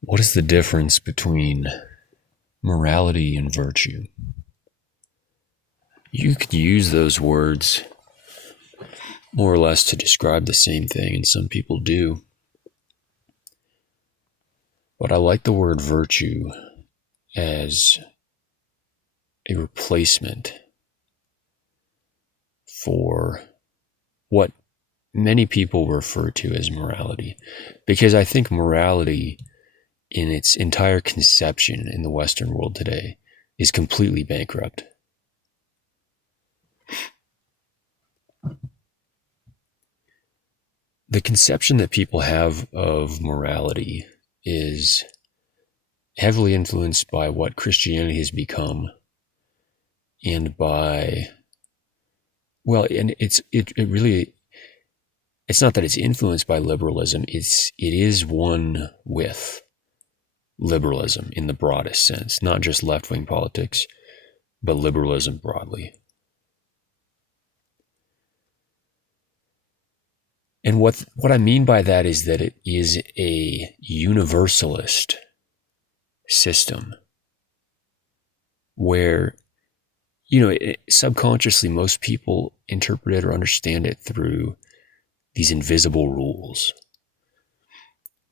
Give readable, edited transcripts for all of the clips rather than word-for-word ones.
What is the difference between morality and virtue? You could use those words more or less to describe the same thing, and some people do. But I like the word virtue as a replacement for what many people refer to as morality. Because I think morality, in its entire conception in the Western world today, is completely bankrupt. The conception that people have of morality is heavily influenced by what Christianity has become and by, well, and it really, it's not that it's influenced by liberalism, it is one with liberalism in the broadest sense, not just left-wing politics, but liberalism broadly. And what I mean by that is that it is a universalist system where, subconsciously most people interpret it or understand it through these invisible rules.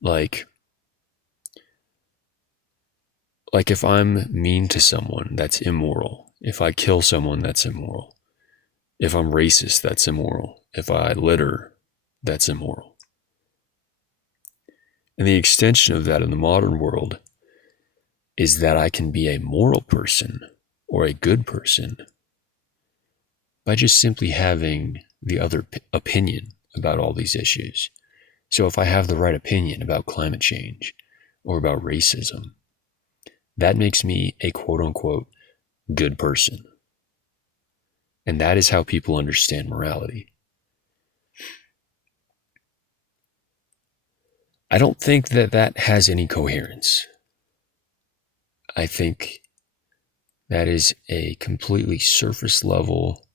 Like if I'm mean to someone, that's immoral. If I kill someone, that's immoral. If I'm racist, that's immoral. If I litter, that's immoral. And the extension of that in the modern world is that I can be a moral person or a good person by just simply having the other opinion about all these issues. So if I have the right opinion about climate change or about racism, that makes me a quote unquote good person. And that is how people understand morality. I don't think that has any coherence. I think that is a completely surface level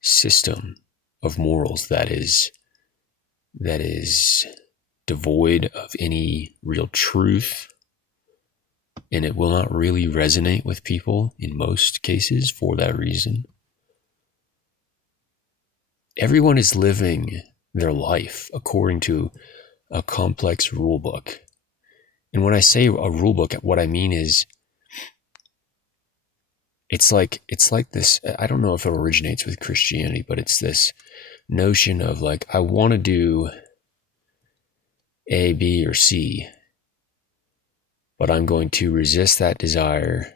system of morals that is devoid of any real truth, and it will not really resonate with people in most cases for that reason. Everyone is living their life according to a complex rule book. And when I say a rule book, what I mean is it's like this, I don't know if it originates with Christianity, but it's this notion of like, I want to do A, B, or C, but I'm going to resist that desire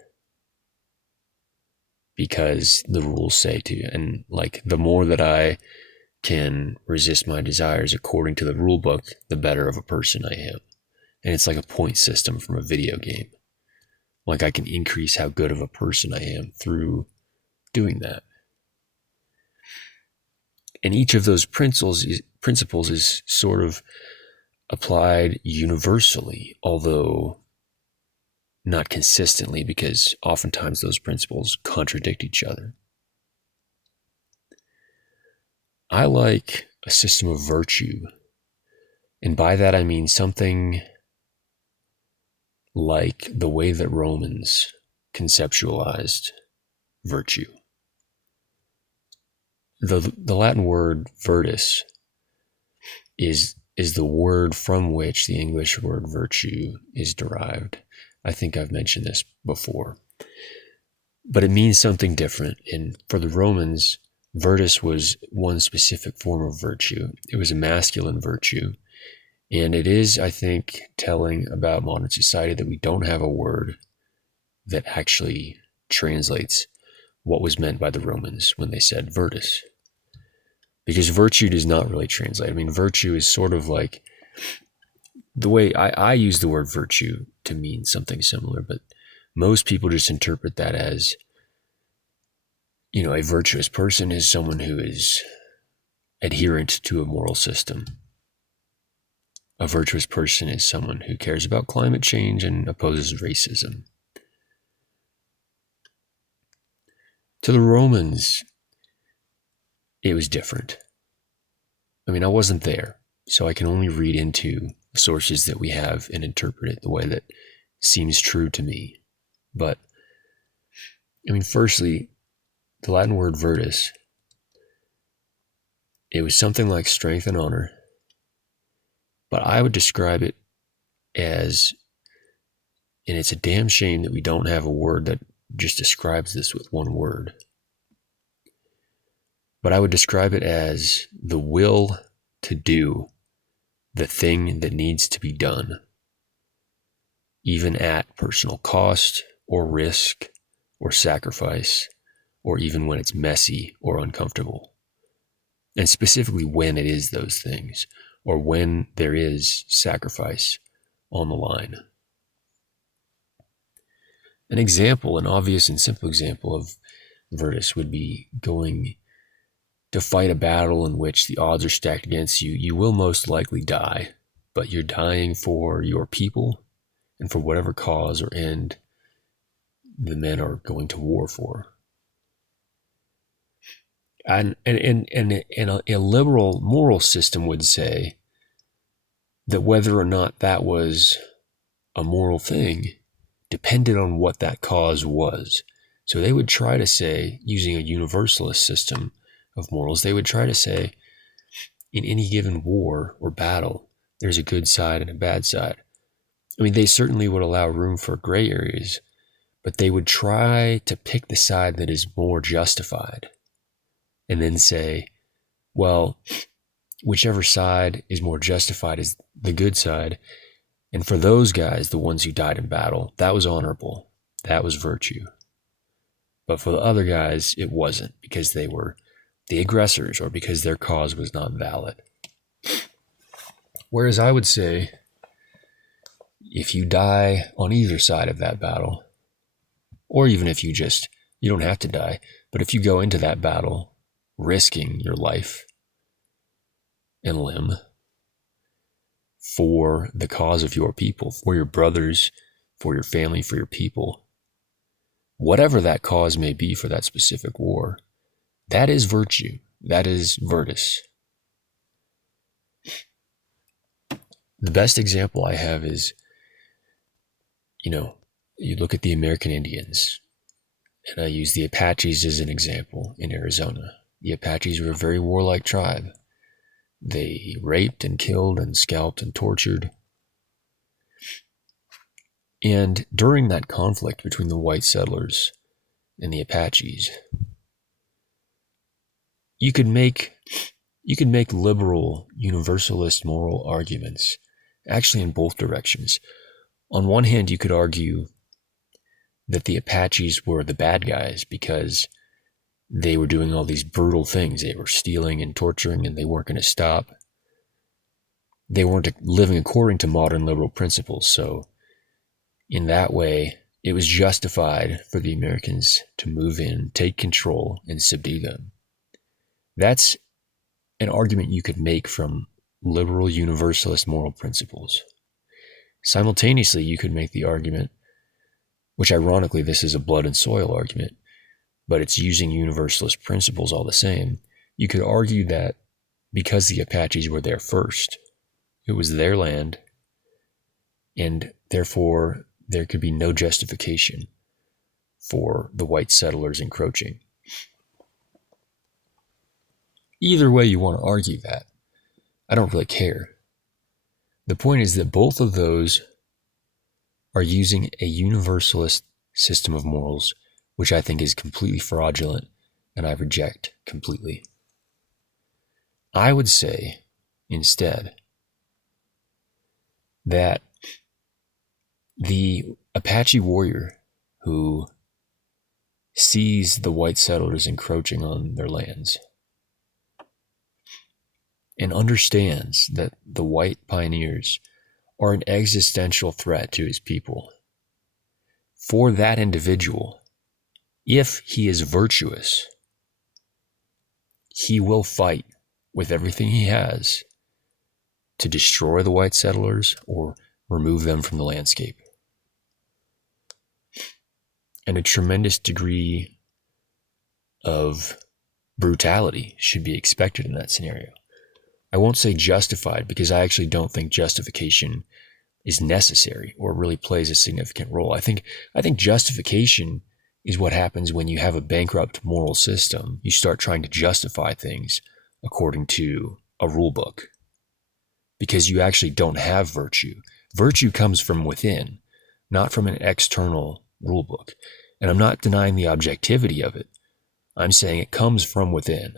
because the rules say to. And like, the more that I can resist my desires according to the rule book, the better of a person I am. And it's like a point system from a video game. Like, I can increase how good of a person I am through doing that. And each of those principles is sort of applied universally, although not consistently, because oftentimes those principles contradict each other. I like a system of virtue, and by that I mean something like the way that Romans conceptualized virtue. The Latin word virtus is the word from which the English word virtue is derived. I think I've mentioned this before. But it means something different. And for the Romans, virtus was one specific form of virtue. It was a masculine virtue. And it is, I think, telling about modern society that we don't have a word that actually translates what was meant by the Romans when they said virtus. Because virtue does not really translate. I mean, virtue is sort of like, the way I use the word virtue to mean something similar, but most people just interpret that as, a virtuous person is someone who is adherent to a moral system. A virtuous person is someone who cares about climate change and opposes racism. To the Romans, it was different. I mean, I wasn't there, so I can only read into sources that we have and interpret it the way that seems true to me. But, I mean, firstly, the Latin word virtus, it was something like strength and honor, but I would describe it as, and it's a damn shame that we don't have a word that just describes this with one word, but I would describe it as the will to do the thing that needs to be done, even at personal cost or risk or sacrifice, or even when it's messy or uncomfortable. And specifically when it is those things, or when there is sacrifice on the line. An example, an obvious and simple example of virtus would be going to fight a battle in which the odds are stacked against you. You will most likely die, but you're dying for your people and for whatever cause or end the men are going to war for. And a liberal moral system would say that whether or not that was a moral thing depended on what that cause was. So they would try to say, using a universalist system of morals, they would try to say, in any given war or battle, there's a good side and a bad side. I mean, they certainly would allow room for gray areas, but they would try to pick the side that is more justified and then say, well, whichever side is more justified is the good side. And for those guys, the ones who died in battle, that was honorable. That was virtue. But for the other guys, it wasn't, because they were the aggressors or because their cause was not valid. Whereas I would say, if you die on either side of that battle, or even if you don't have to die, but if you go into that battle risking your life and limb for the cause of your people, for your brothers, for your family, for your people, whatever that cause may be for that specific war, that is virtue. That is virtus. The best example I have is, you look at the American Indians, and I use the Apaches as an example in Arizona. The Apaches were a very warlike tribe. They raped and killed and scalped and tortured. And during that conflict between the white settlers and the Apaches, you could make liberal, universalist moral arguments, actually in both directions. On one hand, you could argue that the Apaches were the bad guys because they were doing all these brutal things. They were stealing and torturing, and they weren't going to stop. They weren't living according to modern liberal principles. So in that way, it was justified for the Americans to move in, take control, and subdue them. That's an argument you could make from liberal universalist moral principles. Simultaneously, you could make the argument, which ironically, this is a blood and soil argument, but it's using universalist principles all the same. You could argue that because the Apaches were there first, it was their land, and therefore there could be no justification for the white settlers encroaching. Either way you want to argue that, I don't really care. The point is that both of those are using a universalist system of morals, which I think is completely fraudulent and I reject completely. I would say, instead, that the Apache warrior who sees the white settlers encroaching on their lands and understands that the white pioneers are an existential threat to his people, for that individual, if he is virtuous, he will fight with everything he has to destroy the white settlers or remove them from the landscape. And a tremendous degree of brutality should be expected in that scenario. I won't say justified, because I actually don't think justification is necessary or really plays a significant role. I think justification is what happens when you have a bankrupt moral system. You start trying to justify things according to a rule book, because you actually don't have virtue. Virtue comes from within, not from an external rule book. And I'm not denying the objectivity of it. I'm saying it comes from within.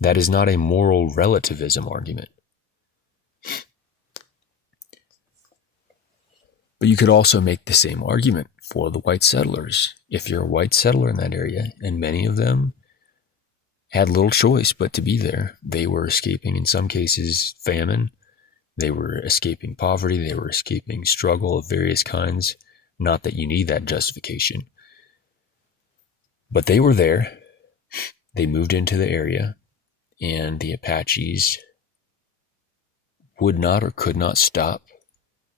That is not a moral relativism argument. But you could also make the same argument for the white settlers. If you're a white settler in that area, and many of them had little choice but to be there, they were escaping, in some cases, famine. They were escaping poverty. They were escaping struggle of various kinds. Not that you need that justification. But they were there. They moved into the area, and the Apaches would not or could not stop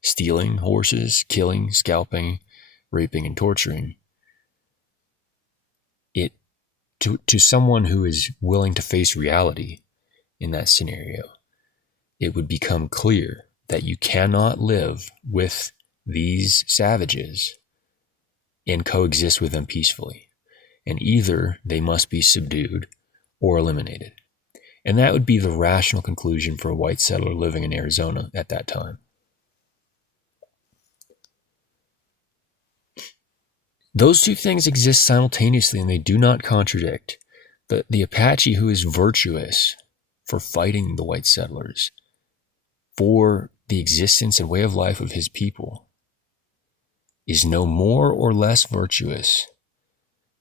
stealing horses, killing, scalping, raping, and torturing. It to someone who is willing to face reality in that scenario, it would become clear that you cannot live with these savages and coexist with them peacefully. And either they must be subdued or eliminated. And that would be the rational conclusion for a white settler living in Arizona at that time. Those two things exist simultaneously, and they do not contradict. The Apache who is virtuous for fighting the white settlers, for the existence and way of life of his people, is no more or less virtuous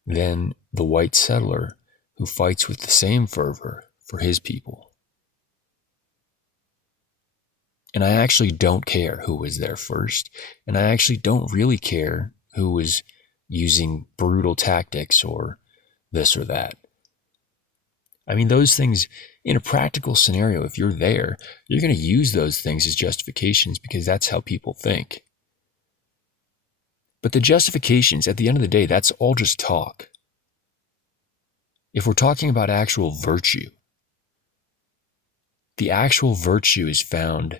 than the white settler who fights with the same fervor for his people. And I actually don't care who was there first, and I actually don't really care who was using brutal tactics or this or that. I mean, those things, in a practical scenario, if you're there, you're going to use those things as justifications because that's how people think. But the justifications, at the end of the day, that's all just talk. If we're talking about actual virtue, the actual virtue is found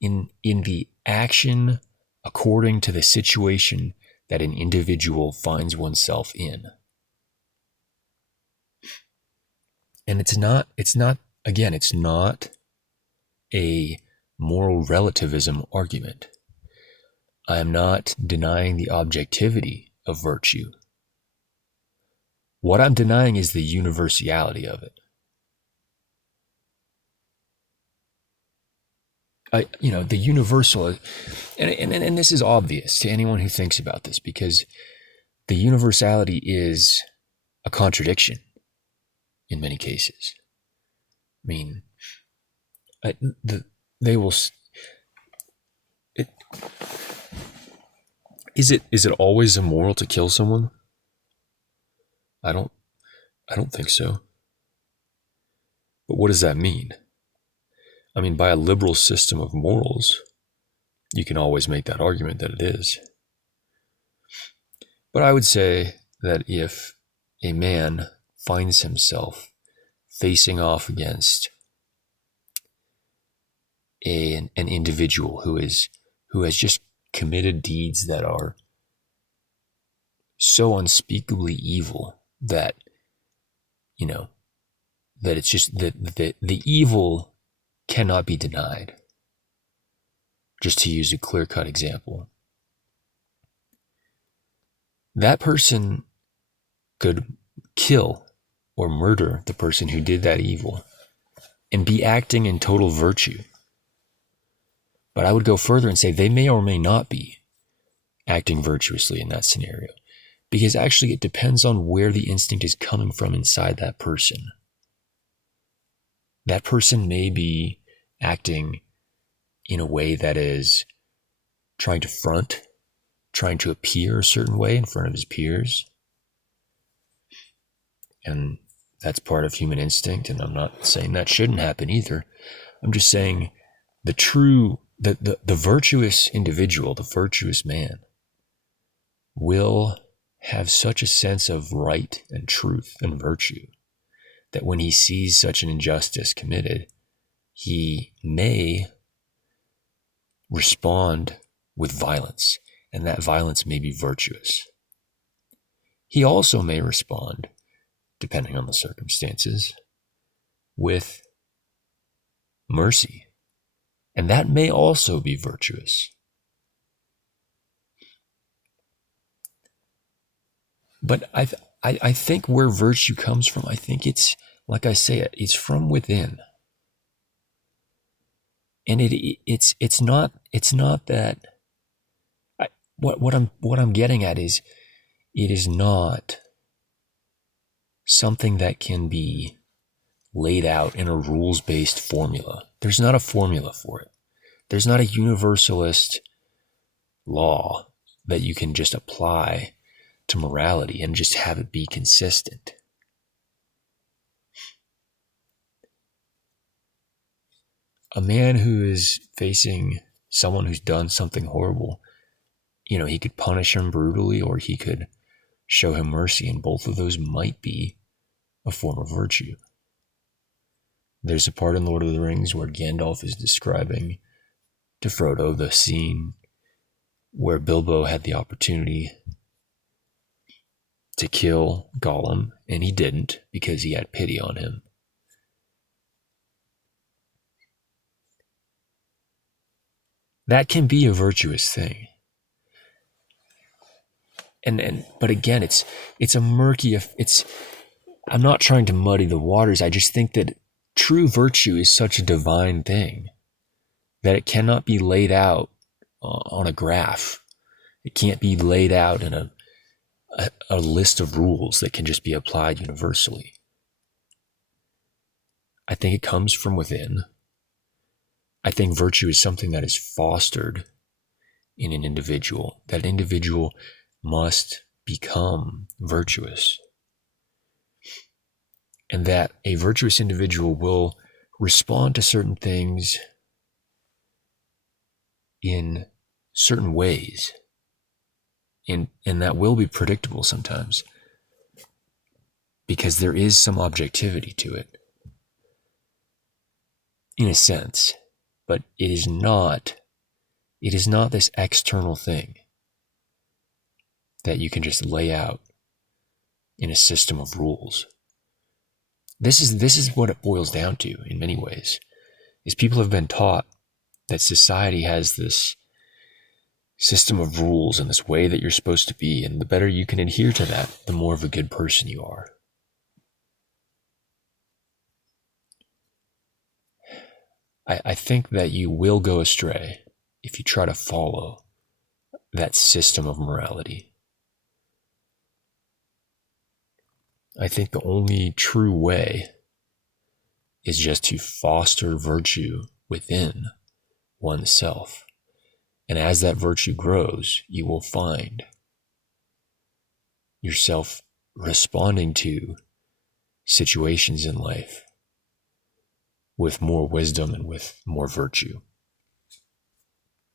in the action according to the situation that an individual finds oneself in. And it's not a moral relativism argument. I am not denying the objectivity of virtue. What I'm denying is the universality of it. The universal, and this is obvious to anyone who thinks about this, because the universality is a contradiction in many cases. I mean, is it always immoral to kill someone? I don't think so. But what does that mean? I mean, by a liberal system of morals, you can always make that argument that it is. But I would say that if a man finds himself facing off against an individual who has just committed deeds that are so unspeakably evil that, that it's just the evil cannot be denied. Just to use a clear-cut example, that person could kill or murder the person who did that evil and be acting in total virtue. But I would go further and say they may or may not be acting virtuously in that scenario, because actually it depends on where the instinct is coming from inside that person. That person may be acting in a way that is trying to front, trying to appear a certain way in front of his peers. And that's part of human instinct, and I'm not saying that shouldn't happen either. I'm just saying the virtuous individual, the virtuous man, will have such a sense of right and truth and virtue that when he sees such an injustice committed, he may respond with violence, and that violence may be virtuous. He also may respond, depending on the circumstances, with mercy, and that may also be virtuous. But I think where virtue comes from, I think it's, like I say, it's from within. And it's not that what I'm getting at is, it is not something that can be laid out in a rules-based formula. There's not a formula for it. There's not a universalist law that you can just apply to morality and just have it be consistent. A man who is facing someone who's done something horrible, he could punish him brutally, or he could show him mercy, and both of those might be a form of virtue. There's a part in Lord of the Rings where Gandalf is describing to Frodo the scene where Bilbo had the opportunity to kill Gollum, and he didn't because he had pity on him. That can be a virtuous thing. But again, it's a murky, I'm not trying to muddy the waters. I just think that true virtue is such a divine thing that it cannot be laid out on a graph. It can't be laid out in a list of rules that can just be applied universally. I think it comes from within. I think virtue is something that is fostered in an individual. That individual must become virtuous. And that a virtuous individual will respond to certain things in certain ways. And that will be predictable sometimes, because there is some objectivity to it, in a sense. But it is not this external thing that you can just lay out in a system of rules. This is what it boils down to in many ways, is people have been taught that society has this system of rules and this way that you're supposed to be, and the better you can adhere to that, the more of a good person you are. I think that you will go astray if you try to follow that system of morality. I think the only true way is just to foster virtue within oneself. And as that virtue grows, you will find yourself responding to situations in life with more wisdom and with more virtue.